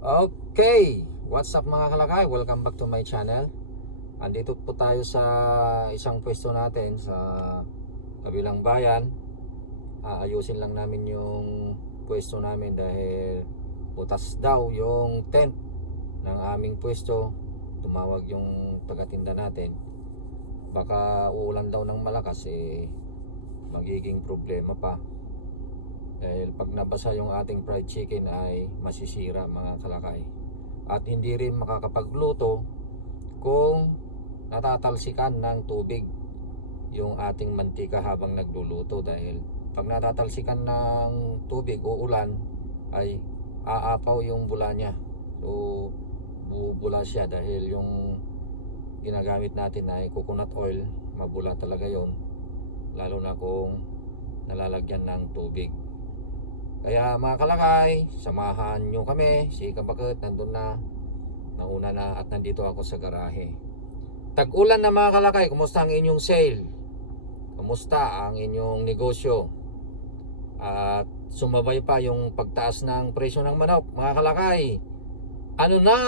Okay, what's up mga kalakay? Welcome back to my channel. Andito po tayo sa isang pwesto natin sa kabilang bayan. Aayusin lang namin yung pwesto namin dahil butas daw yung tent ng aming pwesto. Tumawag yung tagatinda natin. Baka uulan daw ng malakas eh magiging problema pa. Dahil pag nabasa yung ating fried chicken ay masisira mga kalakay. At hindi rin makakapagluto kung natatalsikan ng tubig yung ating mantika habang nagluluto dahil pag natatalsikan ng tubig o ulan ay aapaw yung bula niya. So bubula siya dahil yung ginagamit natin ay coconut oil, mabula talaga yon lalo na kung nalalagyan ng tubig. Kaya mga kalakay, samahan nyo kami. Si Kabakot nandun na. Nauna na at nandito ako sa garahe. Tag-ulan na mga kalakay, kumusta ang inyong sale? Kumusta ang inyong negosyo? At sumabay pa yung pagtaas ng presyo ng manok. Mga kalakay, ano na?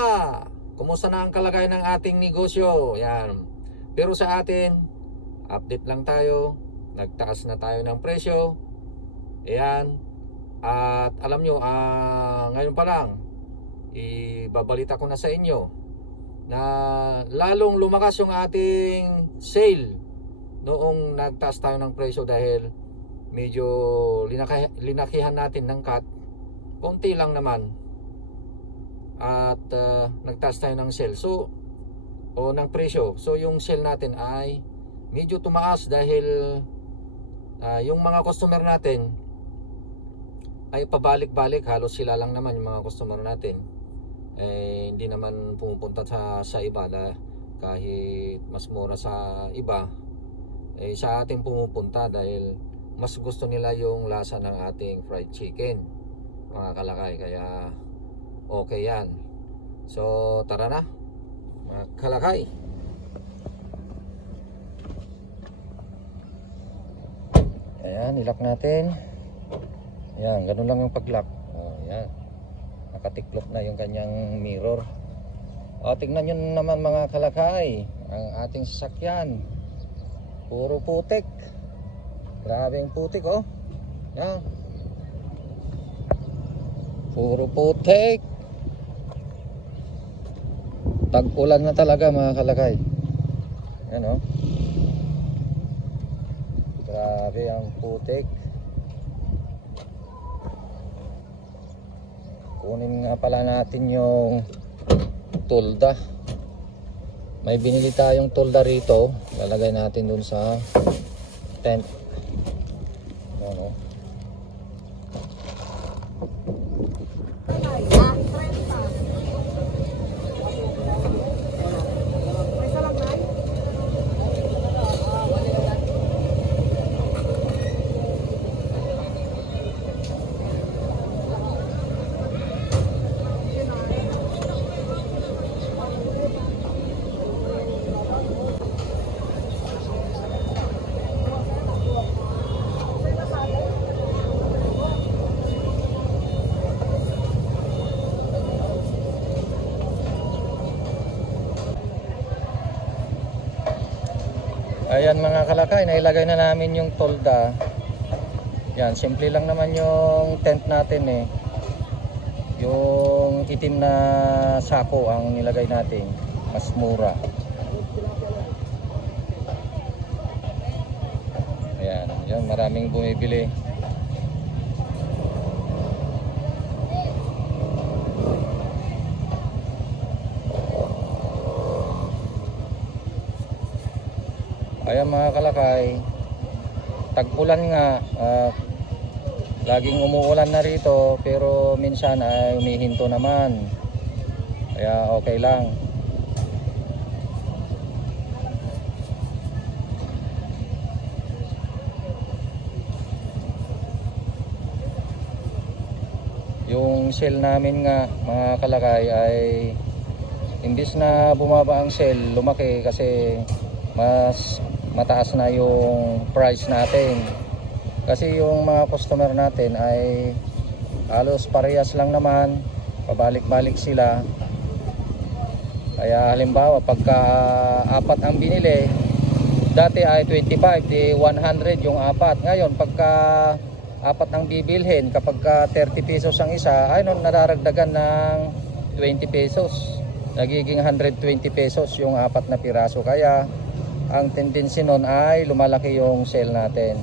Kumusta na ang kalagayan ng ating negosyo? Yan. Pero sa atin, update lang tayo. Nagtaas na tayo ng presyo. Ayan. At alam nyo, ah, ngayon pa lang, ibabalita ko na sa inyo na lalong lumakas yung ating sale noong nagtaas tayo ng presyo dahil medyo linaki, linakihan natin ng cut. Konti lang naman. At ah, nagtaas tayo ng sale. So, o ng presyo. So, yung sale natin ay medyo tumaas dahil ah, yung mga customer natin ay pabalik-balik halos sila lang naman yung mga customer natin. Eh hindi naman pumupunta sa sa iba na kahit mas mura sa iba eh sa ating pumupunta dahil mas gusto nila yung lasa ng ating fried chicken mga kalakay. Kaya okay yan. So tara na mga kalakay. Ayan ilak natin Yan, ganun lang yung pag-lock. Oh, yan. Nakatiklop na yung kanyang mirror. O, tingnan nyo naman mga kalakay. Ang ating sasakyan. Puro putik. Grabe yung putik, oh. Yan. Puro putik. Tag-ulan na talaga mga kalakay. Yan, oh. Grabe ang putik. Kunin nga pala natin yung tulda. May binili tayong tulda rito. Lalagay natin dun sa tent. Ano Ayan mga kalakay, nailagay na namin yung tolda. Yan, simple lang naman yung tent natin eh. Yung itim na sako ang nilagay natin. Mas mura. Ayan, yan, maraming bumibili. Ayan mga kalakay, tag-ulan nga, ah, laging umuulan na rito pero minsan ay umihinto naman. Kaya okay lang. Yung sale namin nga mga kalakay ay imbis na bumaba ang sale, lumaki kasi mas mataas na yung price natin. Kasi yung mga customer natin ay halos parehas lang naman pabalik-balik sila. Kaya halimbawa pagka apat ang binili, dati ay 25, di 100 yung apat. Ngayon pagka apat ang bibilhin, kapag ka 30 pesos ang isa, ay nun nararagdagan ng 20 pesos. Nagiging 120 pesos yung apat na piraso. Kaya ang tendency nun ay lumalaki yung sale natin.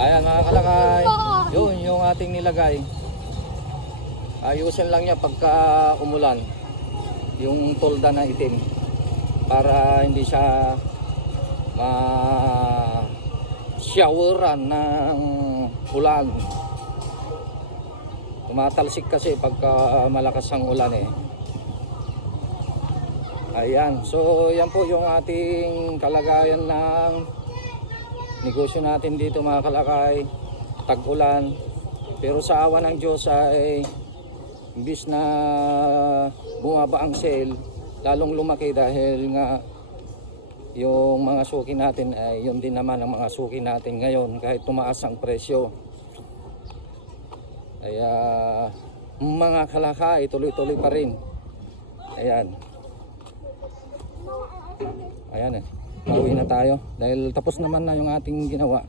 Ayan mga kalakay. Yun yung ating nilagay. Ayusin lang niya pagka umulan. Yung tolda na itim. Para hindi siya ma showeran ng ulan. Tumatalsik kasi pagka malakas ang ulan eh. Ayan. So yan po yung ating kalagayan ng negosyo natin dito mga kalakay tag-ulan pero sa awa ng Diyos ay imbis na bumaba ang sale lalong lumaki dahil nga yung mga suki natin ay yun din naman ang mga suki natin ngayon kahit tumaas ang presyo kaya mga kalakay tuloy-tuloy pa rin ayan ayan eh Pauwi na tayo dahil tapos naman na yung ating ginawa.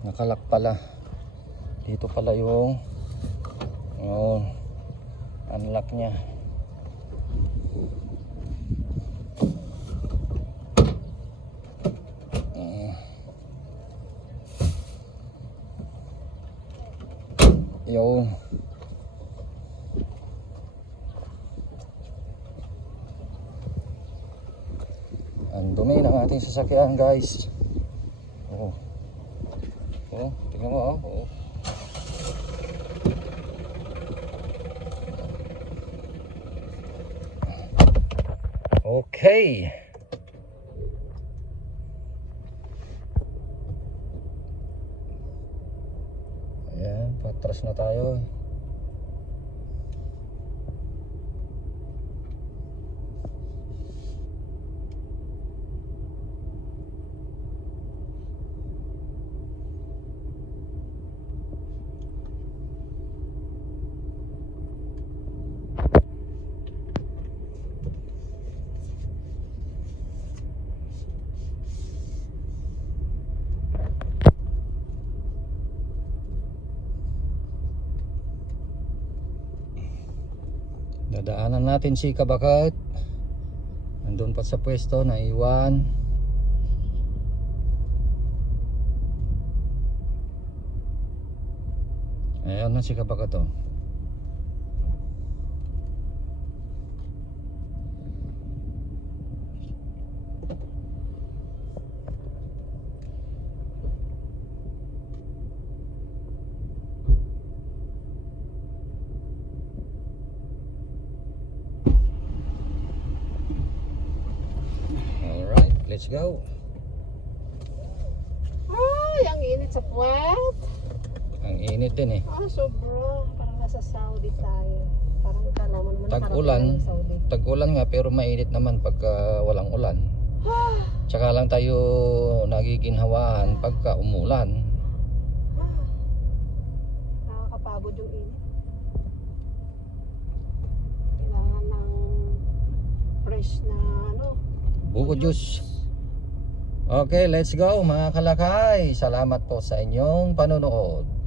Nakalak pala. Dito pala yung yung unlock niya. Mm. Yung ang dumi ng ating sasakyan guys. Oo. Oo, tingnan mo oh. Oo. Okay. Ayan, patras na tayo. Dadaanan natin si Kabakat. Nandun pa sa pwesto na iwan. Ayan na si Kabakat oh. Alright, let's go. Ay, ang init sa puwet. Ang init din eh. Ah, sobra. Parang nasa Saudi tayo. Parang kala mo naman Tag-ulan. Tag-ulan nga pero mainit naman pagka walang ulan. Tsaka lang tayo nagiginhawaan pagka umulan. Nakakapagod yung init. Kailangan ng fresh na ano. Buko juice. Okay, let's go mga kalakay. Salamat po sa inyong panonood.